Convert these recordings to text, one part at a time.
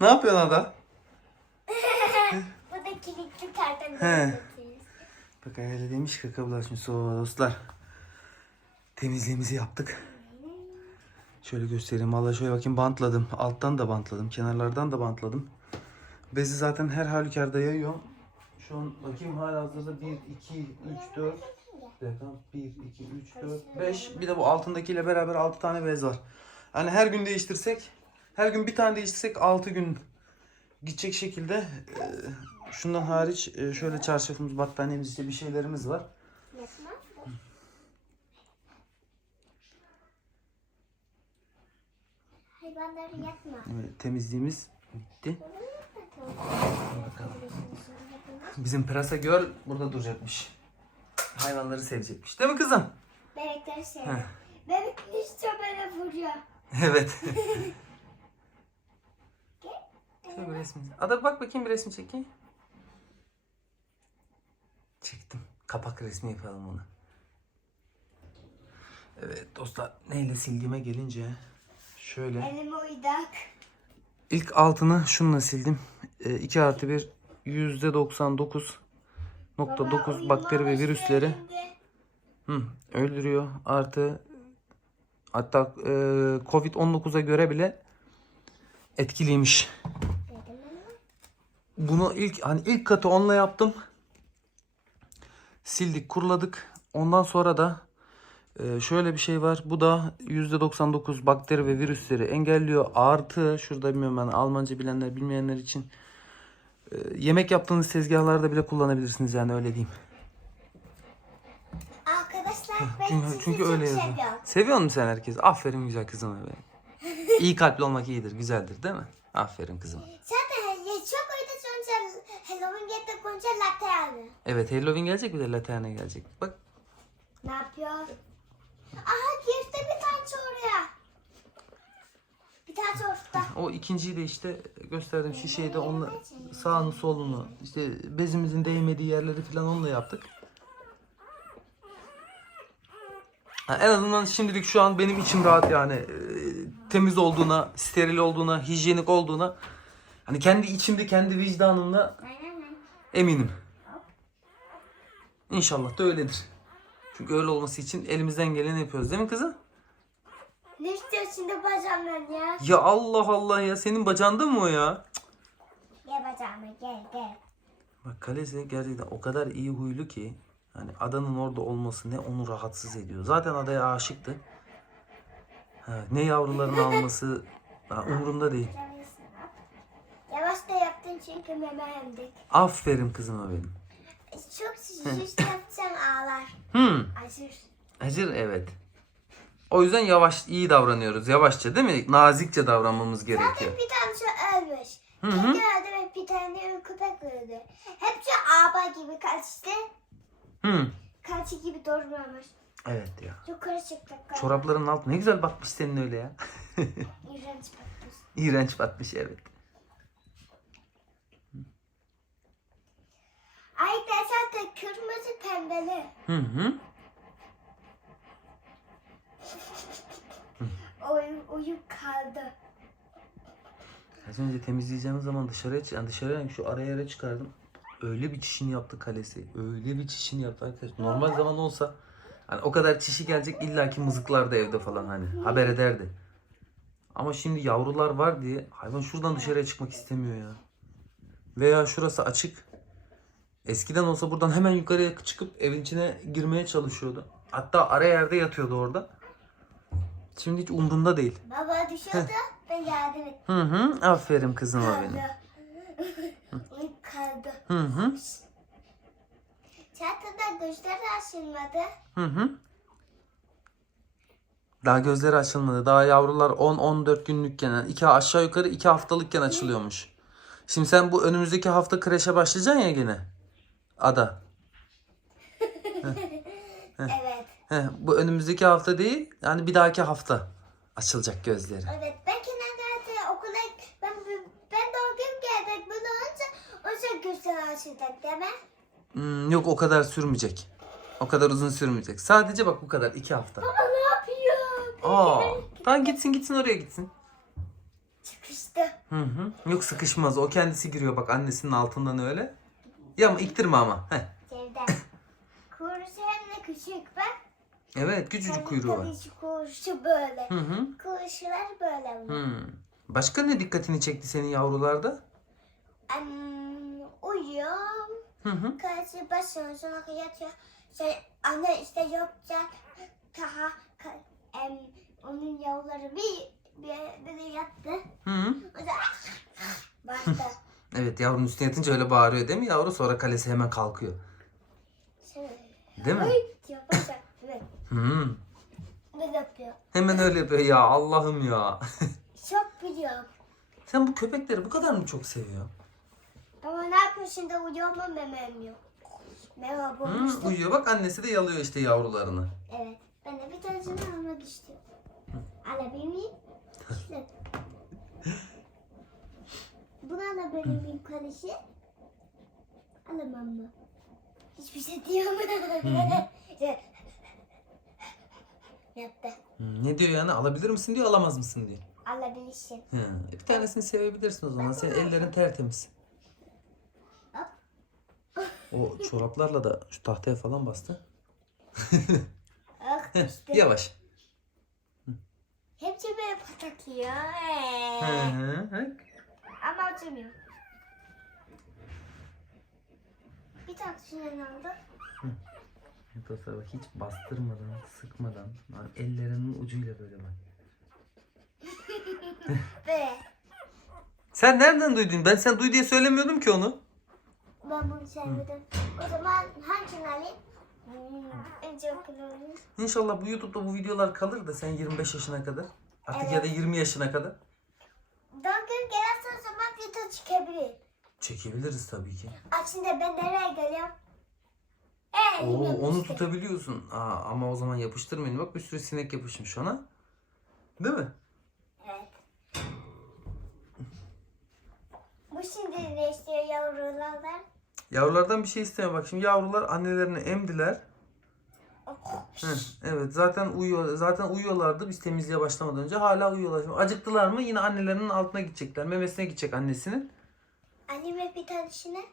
Ne yapıyorsun Ada? Bu da kilitli karton. He. Bak öyle demiş ki bulaşmış dostlar. Temizliğimizi yaptık. Şöyle göstereyim. Valla şöyle bakayım bantladım. Alttan da bantladım. Kenarlardan da bantladım. Bezi zaten her halükarda yayıyorum. Şu an bakayım hala hazırda 1, 2, 3, 4. Bir dakika. 1, 2, 3, 4, 5. Bir de bu altındakiyle beraber 6 tane bez var. Hani her gün değiştirsek, her gün bir tane değiştirsek 6 gün gidecek şekilde e, şundan hariç e, şöyle çarşafımız, battaniyemiz işte bir şeylerimiz var. Hayvanları yakma. Evet, temizliğimiz bitti. Bakalım. Bizim Pırasa Göl burada duracakmış. Hayvanları sevecekmiş. Değil mi kızım? Bebekleri seviyor. Heh. Bebek bana vuruyor. Evet. Şöyle bir resmi. Ada bak bakayım bir resim çekeyim. Çektim. Kapak resmi yapalım onu. Evet dostlar neyle sildiğime gelince şöyle. Elime uydak. İlk altını şununla sildim. E, 2 artı 1 %99.9 bakteri ve virüsleri hı, öldürüyor. Artı hatta e, Covid-19'a göre bile etkiliymiş. Bunu ilk hani ilk katı onunla yaptım. Sildik, kuruladık. Ondan sonra da e, şöyle bir şey var. Bu da %99 bakteri ve virüsleri engelliyor. Artı şurada bilmiyorum ben Almanca bilenler bilmeyenler için e, yemek yaptığınız tezgahlarda bile kullanabilirsiniz yani öyle diyeyim. Arkadaşlar ben Çünkü, sizi çünkü çok öyle yazıyor. seviyorum. Seviyor musun sen herkes? Aferin güzel kızıma be. İyi kalpli olmak iyidir, güzeldir değil mi? Aferin kızım. Zaten ya çok oyunda sonuçta Halloween geldi konca aldı. Evet Halloween gelecek bir de Laterne gelecek. Bak Ne yapıyor? Aha girdi bir tane oraya. Bir tane orada. o ikinciyi de işte gösterdim şişeyi de onunla sağını solunu işte bezimizin değmediği yerleri falan onunla yaptık. Ha, en azından şimdilik şu an benim içim rahat yani Ee, temiz olduğuna, steril olduğuna, hijyenik olduğuna hani kendi içimde kendi vicdanımla eminim. İnşallah da öyledir. Çünkü öyle olması için elimizden geleni yapıyoruz değil mi kızım? Ne istiyorsun da bacağımdan ya? Ya Allah Allah ya senin bacağında mı o ya? Gel bacağıma gel gel. Bak kalesi gerçekten o kadar iyi huylu ki hani adanın orada olması ne onu rahatsız ediyor. Zaten adaya aşıktı. Ha, ne yavrularını alması ha, umurumda değil. Yavaş da yaptın çünkü meme emdik. Aferin kızıma benim. Çok süs yapsam ağlar. Hmm, Acır. acır evet. O yüzden yavaş iyi davranıyoruz. Yavaşça değil mi? Nazikçe davranmamız gerekiyor. Zaten bir tane şu ölmüş. Hı hı. Kedi öldü ve bir tane köpek öldü. Hepsi ağba gibi kaçtı. Hmm. Kaçı gibi durmamış. Evet ya. Yukarı çıktık. Çorapların altı ne güzel batmış senin öyle ya. İğrenç bakmış. İğrenç batmış evet. Ay kırmızı pembeli. Hı hı. Oyun uyup kaldı. Az önce temizleyeceğimiz zaman dışarıya yani dışarıya şu araya yere çıkardım. Öyle bir çişini yaptı kalesi. Öyle bir çişini yaptı arkadaşlar. Normal zaman olsa hani o kadar çişi gelecek illaki mızıklardı evde falan hani haber ederdi. Ama şimdi yavrular var diye hayvan şuradan dışarıya çıkmak istemiyor ya. Veya şurası açık. Eskiden olsa buradan hemen yukarıya çıkıp evin içine girmeye çalışıyordu. Hatta ara yerde yatıyordu orada. Şimdi hiç umrunda değil. Baba düşüyordu. ben yardım ettim. Hı hı. Aferin kızıma benim. Kaldı. Hı hı. Çatıda gözleri açılmadı. Hı hı. Daha gözleri açılmadı. Daha yavrular 10-14 günlükken, iki aşağı yukarı 2 haftalıkken açılıyormuş. Şimdi sen bu önümüzdeki hafta kreşe başlayacaksın ya gene. Ada. Evet. Heh, bu önümüzdeki hafta değil, yani bir dahaki hafta açılacak gözleri. Evet. Belki nerede okula ben ben doğduğum geldik bunu olunca o zaman gözleri açılacak değil mi? Hmm, yok o kadar sürmeyecek. O kadar uzun sürmeyecek. Sadece bak bu kadar 2 hafta. Baba ne yapıyor? Aa, tamam gitsin gitsin oraya gitsin. çıkıştı. Hı hı. Yok sıkışmaz. O kendisi giriyor bak annesinin altından öyle. Ya ama iktirme ama. Heh. Kuyruğu hem de küçük bak. Evet küçücük kuyruğu var. Kuyruğu böyle. Hı hı. Kuyruğlar böyle. Hı. Başka ne dikkatini çekti senin yavrularda? Em, uyuyor. Hı hı. Karısı başına sonra yatıyor. Şey, anne işte yoksa daha em, onun yavruları bir bir, bir yattı. Hı hı. O da başta. Evet yavrunun üstüne yatınca öyle bağırıyor değil mi yavru? Sonra kalesi hemen kalkıyor. Şöyle. Değil mi? Ne yapıyor? Hemen öyle yapıyor ya Allah'ım ya. Çok biliyorum. Sen bu köpekleri bu kadar mı çok seviyor? Ama ne yapıyor şimdi uyuyor ama memem yok. Hı, bulmuştum. uyuyor bak annesi de yalıyor işte yavrularını. Evet. Ben de bir tanesini almak istiyorum. Alabilir miyim? İşte. Bunu alabilir kardeşi? Alamam mı? Hiçbir şey diyemem. Yaptı. Hı, ne diyor yani alabilir misin diyor alamaz mısın diyor. Alabilirsin. Hı, e, bir tanesini sevebilirsin o zaman. Senin ellerin tertemiz. O çoraplarla da şu tahtaya falan bastı. Ah işte. Yavaş. Hepsi böyle. Hı hı, hı. Ama acımıyor. Tanesini aldı. Dostlar bak hiç bastırmadan, sıkmadan, ellerinin ucuyla böyle bak. Ve Sen nereden duydun? Ben sen duy diye söylemiyordum ki onu. ben bunu sevmedim. O zaman hangisini alayım? Hmm, çok kullanıyorum. İnşallah bu YouTube'da bu videolar kalır da sen 25 yaşına kadar. Artık Evet. ya da 20 yaşına kadar. Doğum günü gelirse o zaman video çıkabilir. Çekebiliriz tabii ki. Aslında ben nereye geliyorum? Ee, Oo, onu tutabiliyorsun. Aa, ama o zaman yapıştırmayın. Bak bir sürü sinek yapışmış ona. Değil mi? Evet. Bu şimdi ne istiyor yavrulardan? Yavrulardan bir şey istemiyor. Bak şimdi yavrular annelerini emdiler. Heh, evet zaten uyuyor zaten uyuyorlardı biz temizliğe başlamadan önce. Hala uyuyorlar. Şimdi acıktılar mı yine annelerinin altına gidecekler. Memesine gidecek annesinin. Anneme bir tanesini.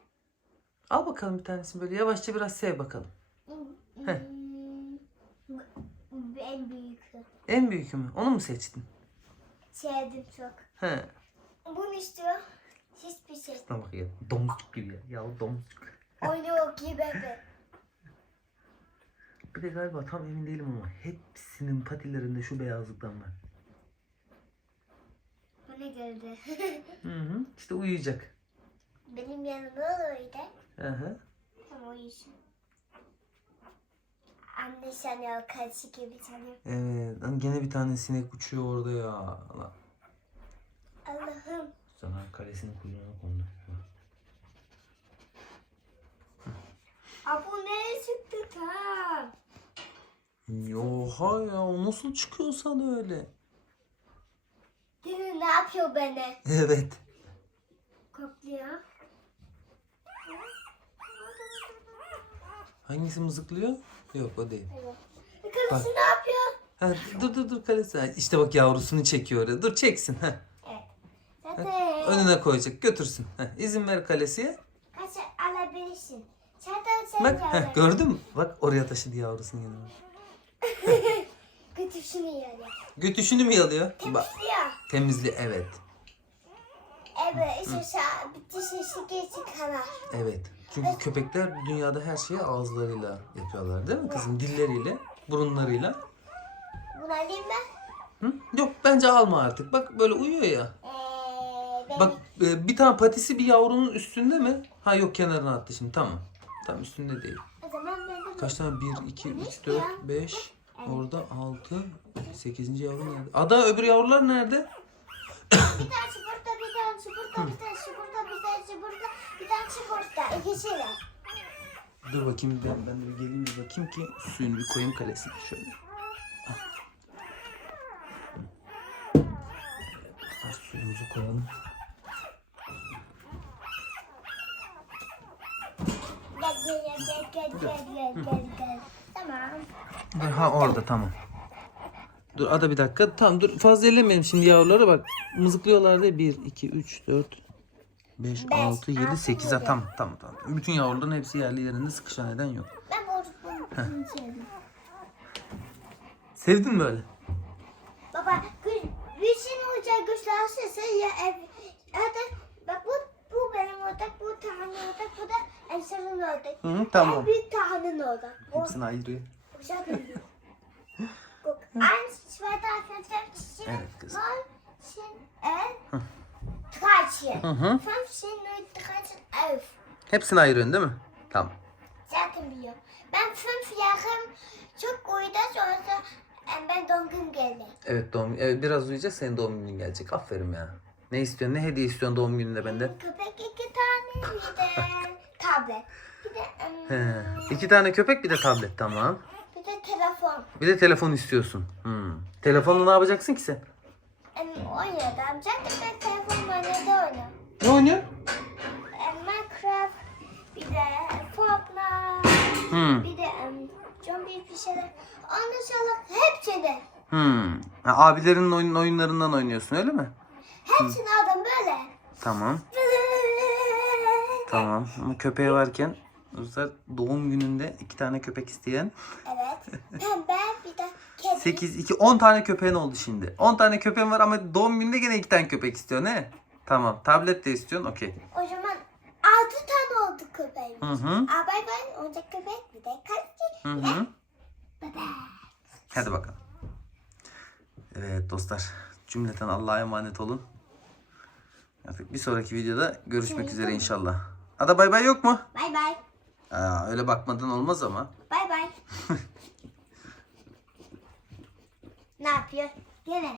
Al bakalım bir tanesini böyle yavaşça biraz sev bakalım. Heh. En büyükü. En büyükü mü? Onu mu seçtin? Sevdim çok. He. Bunu istiyor. Hiçbir şey. Şuna bak ya. Domuzcuk gibi ya. Ya domuzcuk. Oynuyor gibi be. Bir de galiba tam emin değilim ama hepsinin patilerinde şu beyazlıktan var. Bu ne geldi? Hı hı. İşte uyuyacak. Benim yanımda da öyle. Hı hı. Tam uyusun. Anne sanıyor, karısı gibi sanıyor. Evet. Lan gene bir tane sinek uçuyor orada ya. Allah. Allah'ım. Sana kalesinin kuyruğuna kondu. Aa, bu nereye çıktı tam? Oha ya o nasıl çıkıyor sana öyle? Dili ne yapıyor beni? Evet. Kokluyor. Hangisi mızıklıyor? Yok o değil. Evet. Karısı ne yapıyor? Ha, dur dur dur kalesi. Ha, İşte bak yavrusunu çekiyor oraya. Dur çeksin. Ha. Evet. Zaten Önüne koyacak. Götürsün. Ha, izin ver kalesiye. kaç alabilirsin. Zaten sen Bak ha, yavrum. gördün mü? Bak oraya taşıdı yavrusunu yanına. Götürsün yani. Götüşünü mü yalıyor? Bak Temizliyor. temizli evet. Evet, işte bitti sesi geçi kanar. Evet. Çünkü köpekler dünyada her şeyi ağızlarıyla yapıyorlar değil mi kızım? Dilleriyle, burunlarıyla. Bunu alayım ben. Hı? Yok bence alma artık. Bak böyle uyuyor ya. Ee, ben Bak e, bir tane patisi bir yavrunun üstünde mi? Ha yok kenarına attı şimdi tamam. Tam üstünde değil. o zaman ben de Kaç tane? 1, 2, 3, 4, 5. Orada 6, 8. yavru nerede? Ada öbür yavrular nerede? bir tanesi burada, bir tanesi burada, bir burada, bir tanesi burada, bir tanesi burada. İkisiyle. Dur bakayım ben, ben bir geleyim bir bakayım ki suyunu bir koyayım kalesine şöyle. Evet, suyumuzu koyalım. Gel gel gel gel gel gel gel gel. Tamam. Ha orada tamam. Dur ada bir dakika. Tamam dur fazla ellemeyelim şimdi yavruları bak. Mızıklıyorlar diye 1, 2, 3, 4, 5, 6, 7, altı, 8. yedi. Tamam tamam tamam. Bütün yavruların hepsi yerli yerinde sıkışan neden yok. Ben bunu sevdim. Sevdin mi öyle? Baba gü- Gülşen Hoca gösterse ya ev. Hadi bak bu bu benim ortak, bu Tanrı ortak, bu da Ensar'ın ortak. Hı tamam. En büyük Tanrı'nın ortak. Bu Hepsini ayırıyor. zwei, drei, vier, fünf, sechs, Evet kızım. neun, zehn, elf, dreizehn. Hı hı. Hepsini ayırıyorsun değil mi? Tamam. Zaten biliyorum. Ben fünf yaşım çok uyuda sonra e, ben doğum günü geldi. Evet doğum evet, biraz uyuyacak senin doğum günün gelecek. Aferin ya. Ne istiyorsun? Ne hediye istiyorsun doğum gününde benden? Köpek iki tane bir de tablet. Bir de He. İki tane köpek bir de tablet tamam. bir de telefon. Bir de telefon istiyorsun. Hmm. Telefonla ne yapacaksın ki sen? Em, oynadım. Zaten ben telefon oynadı oynuyorum. Ne oynuyor? Zombie bir şeyler. Sonra hepsini. Hmm. Ha, abilerinin oyun, oyunlarından oynuyorsun öyle mi? Hepsini aldım böyle. Tamam. Tamam. Ama köpeği varken dostlar doğum gününde iki tane köpek isteyen Evet. Pembe bir de kedi. 8 2 10 tane köpeğin oldu şimdi. 10 tane köpeğin var ama doğum gününde gene iki tane köpek istiyor ne? Tamam. Tablet de istiyorsun. Okey. O zaman altı tane oldu köpeğimiz. Hı hı. Aa, bay bay. Oyuncak köpek bir de. Hı Bir de. Bebek. Hadi bakalım. Evet dostlar. Cümleten Allah'a emanet olun. Artık bir sonraki videoda görüşmek üzere inşallah. Ada bay bay yok mu? Bay bay. Aa, öyle bakmadan olmaz ama. Bay bay. ne yapıyor? Gene.